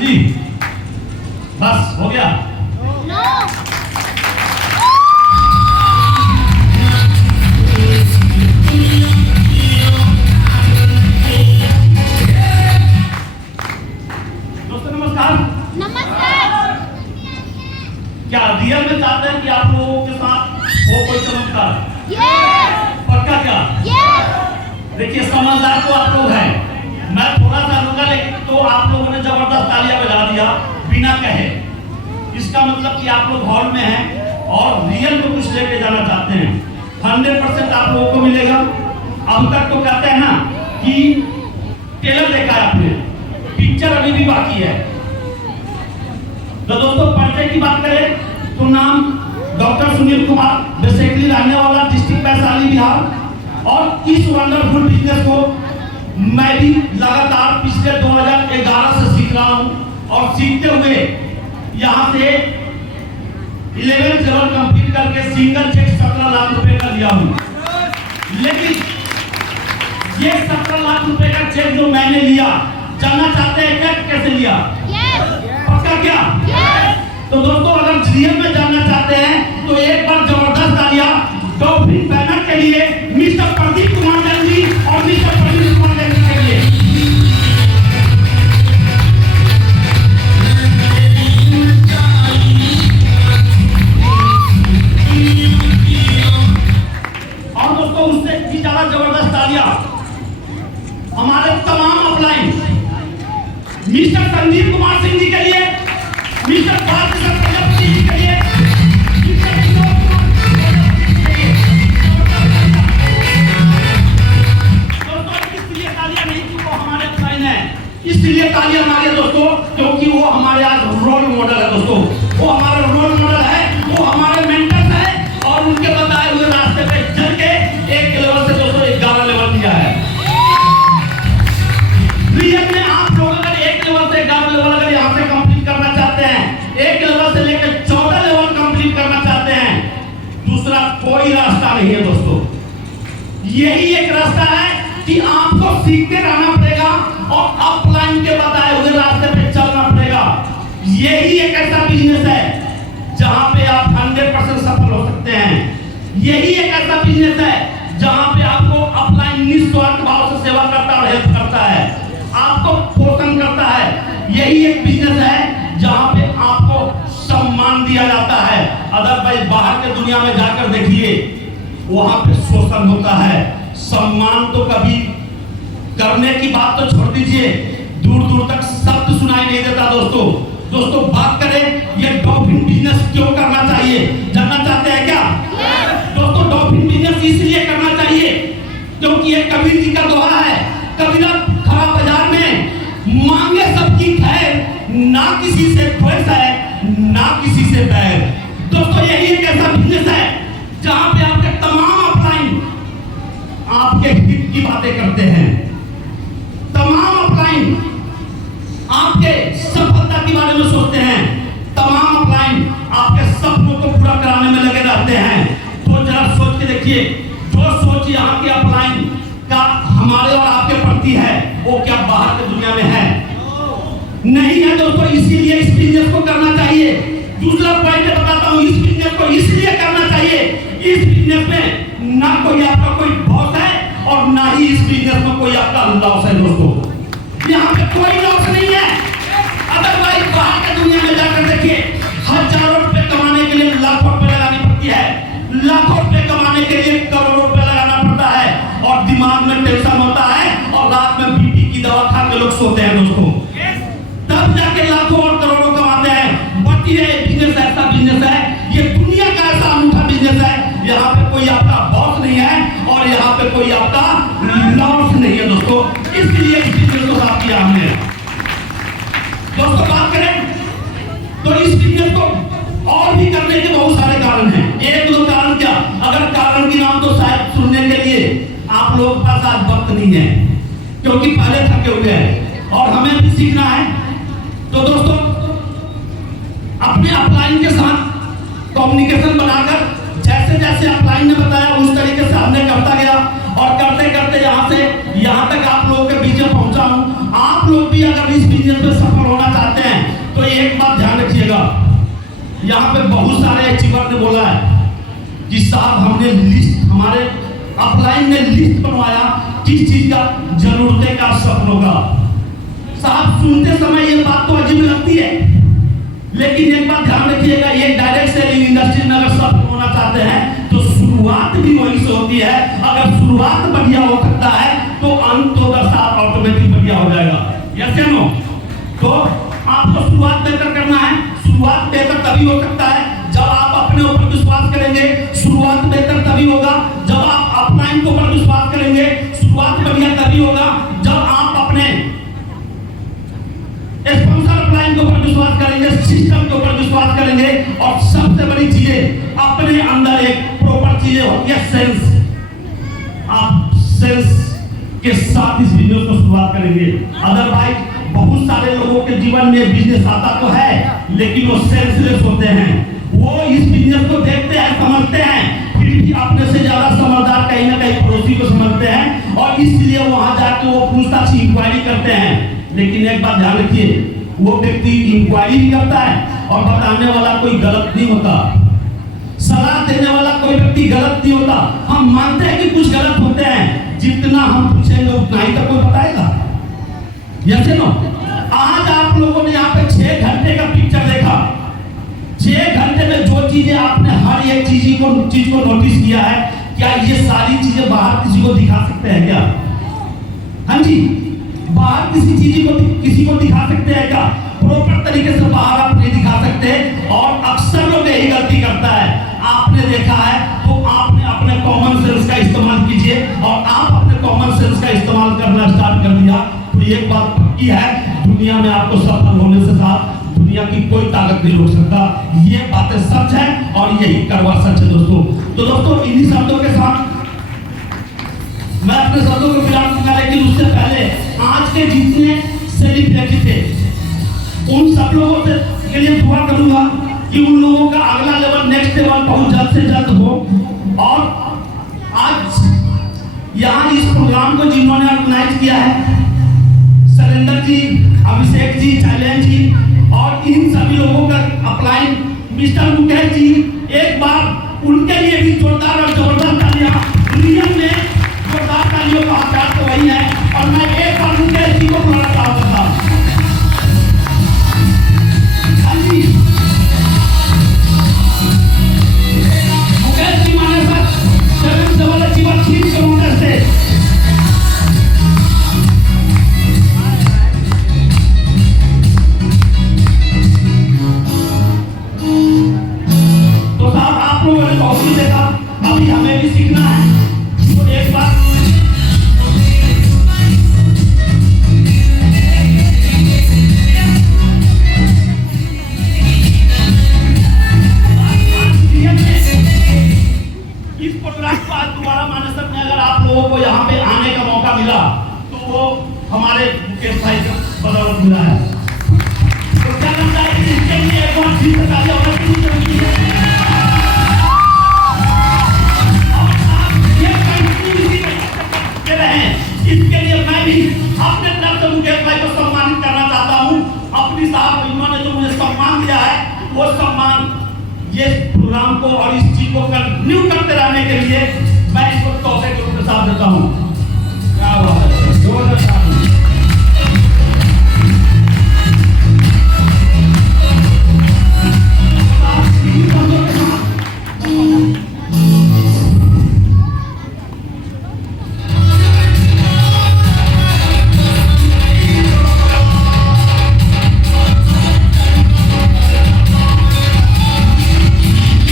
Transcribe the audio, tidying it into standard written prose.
जी बस हो गया। दोस्तों नमस्कार। क्या रियल में चाहते हैं कि आप लोगों के साथ हो कोई चमत्कार? पक्का क्या? देखिए समझदार तो आप लोग हैं, मैं थोड़ा सा रुका लेकिन तो आप लोगों ने जबरदस्त तालियां बजा दिया बिना कहे। इसका मतलब कि आप लोग हॉल में हैं और रियल में कुछ लेके जाना चाहते हैं। 100% आप लोगों को मिलेगा। अब तक तो कहते हैं ना कि ट्रेलर देखा है आपने, पिक्चर अभी भी बाकी है। तो दोस्तों परिचय की बात करें तो नाम डॉक्टर सुनील कुमार, बेसिकली रहने वाला डिस्ट्रिक्ट वैशाली बिहार। और इस वंडरफुल बिजनेस को मैं भी लगातार पिछले 2011 से सीख रहा हूं और सीखते हुए यहां से 11th लेवल कंप्लीट करके सिंगल चेक 17 लाख रुपए का लिया हूं। लेकिन ये 17 लाख रुपए का चेक जो मैंने लिया, जानना चाहते हैं क्या कैसे लिया? पक्का क्या? तो दोस्तों अगर रियल में जानना चाहते हैं तो एक बार जबरदस्त तालियां डॉल्फिन बैनर के लिए मिस्टर प्रदीप कुमार जैन जी और मिस्टर प्रदीप कुमार जैन जी के लिए। और दोस्तों उससे भी ज्यादा जबरदस्त तालियां हमारे तमाम अपलाइन मिस्टर संजीव कुमार सिंह जी के लिए, मिस्टर भारतीय प्रजापति जी के लिए, मिस्टर विनोद कुमार के लिए। दोस्तों इसलिए तालियां नहीं कि वो हमारे अपलाइन है, इसलिए तालियां हमारे दोस्तों क्योंकि वो हमारे आज रोल मॉडल है। दोस्तों वो हमारा रोल मॉडल है, वो हमारे मेंटर है और उनके बताए हुए रास्ते पे चल के एक लेवल से दोस्तों 11 लेवल दिया है। रियल में आप लोग अगर एक लेवल से 11 लेवल अगर यहाँ से कंप्लीट करना चाहते हैं, एक लेवल से लेकर 14 लेवल कंप्लीट करना चाहते हैं, दूसरा कोई रास्ता नहीं है दोस्तों। यही एक रास्ता है कि आपको सीखते रहना पड़ेगा और अपलाइन के बताए हुए रास्ते पे चलना पड़ेगा। यही एक ऐसा बिजनेस है जहां पे आप 100% सफल हो सकते हैं। यही एक ऐसा बिजनेस है जहां पे आपको अपलाइन निस्वार्थ भाव से सेवा करता है, हेल्प करता है, आपको पोषण करता है। यही एक बिजनेस है जहां पे आपको सम्मान दिया जाता है। अदरवाइज बाहर के दुनिया में जाकर देखिए, वहां पे शोषण होता है। सम्मान तो कभी करने की बात तो छोड़ दीजिए, दूर दूर तक शब्द सुनाई नहीं देता। दोस्तों बात करें ये डॉल्फिन बिजनेस क्यों करना चाहिए, जानना चाहते हैं क्या? दोस्तों डॉल्फिन बिजनेस इसलिए करना चाहिए क्योंकि ये कबीर जी का दोहा है, कबीरा खड़ा बाजार में मांगे सबकी खैर, ना किसी से द्वेष है ना किसी से बैर। दोस्तों यही एक ऐसा बिजनेस है जहां पे आपके तमाम अपलाइन आपके हित की बातें करते हैं। तमाम अपलाइन आपके सफलता के बारे में सोचते हैं। तमाम अपलाइन आपके सपनों को पूरा कराने में लगे रहते हैं। तो जरा सोच के देखिए, जो सोच यहाँ के अपलाइन का हमारे और आपके प्रति है वो क्या बाहर की दुनिया में है? नहीं है दोस्तों। इसीलिए इस बिजनेस को करना चाहिए। दूसरा पॉइंट बताता हूँ, इस बिजनेस को इसलिए करना चाहिए, इस बिजनेस में ना कोई आपका कोई बॉस है और ना ही इस बिजनेस में कोई आपका लॉस है। दोस्तों यहाँ पे कोई लॉस नहीं है। अदरवाइज बाहर की दुनिया में जाकर देखिए, हजारों रुपए कमाने के लिए लाखों रुपए लगानी पड़ती है, लाखों रुपए कमाने के लिए करोड़ों रुपए लगाना पड़ता है और दिमाग में टेंशन होता है और रात में बीपी की दवा खा के लोग सोते हैं। दोस्तों तब जाके लाखों और करोड़ों कमाते हैं। बट ये बिजनेस ऐसा बिजनेस है, ये दुनिया का ऐसा अनूठा बिजनेस है, यहाँ पे कोई आपका बॉस नहीं है और यहाँ पे कोई आपका लॉस नहीं है। दोस्तों इसलिए इस बिजनेस को साथ किया हमने। दोस्तों बात करें तो इस बिजनेस को और भी करने के बहुत सारे कारण हैं। एक दो कारण क्या, अगर कारण की नाम तो शायद सुनने के लिए आप लोगों के पास आज वक्त नहीं है क्योंकि पहले थके हुए हैं और हमें भी सीखना है। तो दोस्तों अपने अपलाइन के साथ कम्युनिकेशन बनाकर जैसे जैसे अपलाइन ने बताया उस तरीके से हमने करता गया और करते करते यहाँ से यहाँ तक आप लोगों के बीच में पहुंचा हूं। आप लोग भी अगर इस बिजनेस में सफल होना चाहते हैं यहाँ पे बहुत सारे अचीवर ने बोला है कि साहब हमने लिस्ट, हमारे अपलाइन ने लिस्ट बनवाया किस चीज का, जरूरतें का, सपनों का। साहब सुनते समय ये बात तो अजीब लगती है, लेकिन एक बात ध्यान रखिएगा, ये डायरेक्ट सेलिंग इंडस्ट्री में अगर सफल होना चाहते हैं तो शुरुआत भी वहीं से होती है। अगर शुरुआत बढ़िया हो सकता है तो अंत तो साथ ऑटोमेटिक बढ़िया हो जाएगा। यस या नो? तो आपको शुरुआत बेहतर करना है। शुरुआत बेहतर तभी हो सकता है जब आप अपने ऊपर विश्वास करेंगे। शुरुआत बेहतर तभी होगा जब आप अपलाइन के ऊपर विश्वास करेंगे। शुरुआत बढ़िया तभी होगा जब आप अपने स्पॉन्सर अपलाइन के ऊपर विश्वास करेंगे, सिस्टम के ऊपर विश्वास करेंगे। और सबसे बड़ी चीजें अपने अंदर एक प्रॉपर चीजें होती है, सेंस। आप सेंस के साथ इस बिजनेस को शुरुआत करेंगे। अदरवाइज बहुत सारे लोगों के जीवन में बिजनेस आता तो है लेकिन वो सेंसलेस होते हैं। वो इस बिजनेस को देखते हैं, समझते हैं, फिर भी अपने से ज्यादा समझदार कहीं ना कहीं पड़ोसी को समझते हैं और इसलिए वहां जाकर वो पूछताछ इंक्वायरी करते हैं। लेकिन एक बात ध्यान रखिए, वो व्यक्ति इंक्वायरी भी करता है और बताने वाला कोई गलत नहीं होता, सलाह देने वाला कोई व्यक्ति गलत नहीं होता। हम मानते हैं कि कुछ गलत होते हैं, जितना हम पूछेंगे उतना ही तो कोई बताएगा। Yes no? आज आप लोगों ने यहाँ पे 6 घंटे का पिक्चर देखा। 6 घंटे में जो चीजें आपने हर एक चीज को नोटिस किया है, क्या ये सारी चीजें बाहर किसी को दिखा सकते हैं क्या? हाँ जी, बाहर किसी को दिखा सकते हैं क्या? प्रॉपर तरीके से बाहर आप नहीं दिखा सकते। और अक्सर लोग यही गलती करता है, आपने देखा है तो आपने अपने कॉमन सेंस का इस्तेमाल कीजिए और आप अपने कॉमन सेंस का इस्तेमाल करना स्टार्ट कर दिया तो एक बात पक्की है, दुनिया में आपको सफल होने से साथ दुनिया की कोई ताकत नहीं रोक सकता। ये बातें सच है और यही करवा सच है दोस्तों। तो दोस्तों इन्हीं शब्दों के साथ मैं अपने शब्दों को विराम दूंगा, लेकिन उससे पहले आज के जितने सेलिब्रिटी थे उन सब लोगों से के लिए दुआ करूंगा कि उन लोगों का अगला लेवल, नेक्स्ट लेवल बहुत जल्द से जल्द हो। और आज यहाँ इस प्रोग्राम को जिन्होंने ऑर्गेनाइज किया है, शैलेंद्र जी, अभिषेक जी, चैलेंज जी और इन सभी लोगों का अपलाइन मिस्टर मुकेश जी, एक बार उनके लिए भी जोरदार और जबरदस्त तालियां। रियल में जोरदार तालियों का हकदार तो वही है और मैं एक बार मुकेश जी को बुलाना चाहूंगा। हाँ जी, मुकेश जी माने sir 7 double achiever chief commander से। तो साहब आप लोगों ने बहुत कुछ देखा, अभी हमें भी सीखना है। तो एक बार इस प्रोग्राम को आज दोबारा मानसर में अगर आप लोगों को यहाँ पे आने का मौका मिला तो वो हमारे मुकेश भाई का बदौलत मिला है। तो क्या लगता है कि इसके लिए एक बार फिर से तालियां होनी चाहिए। इसके लिए मैं भी अपने तरफ से मुकेश भाई को सम्मानित करना चाहता हूँ। अपनी साहब इन्होंने जो मुझे सम्मान दिया है वो सम्मान ये प्रोग्राम को और इस चीज को कंटिन्यू करते रहने के लिए मैं इसको तोहफे के रूप में साथ देता हूँ। क्या बात है, जोरदार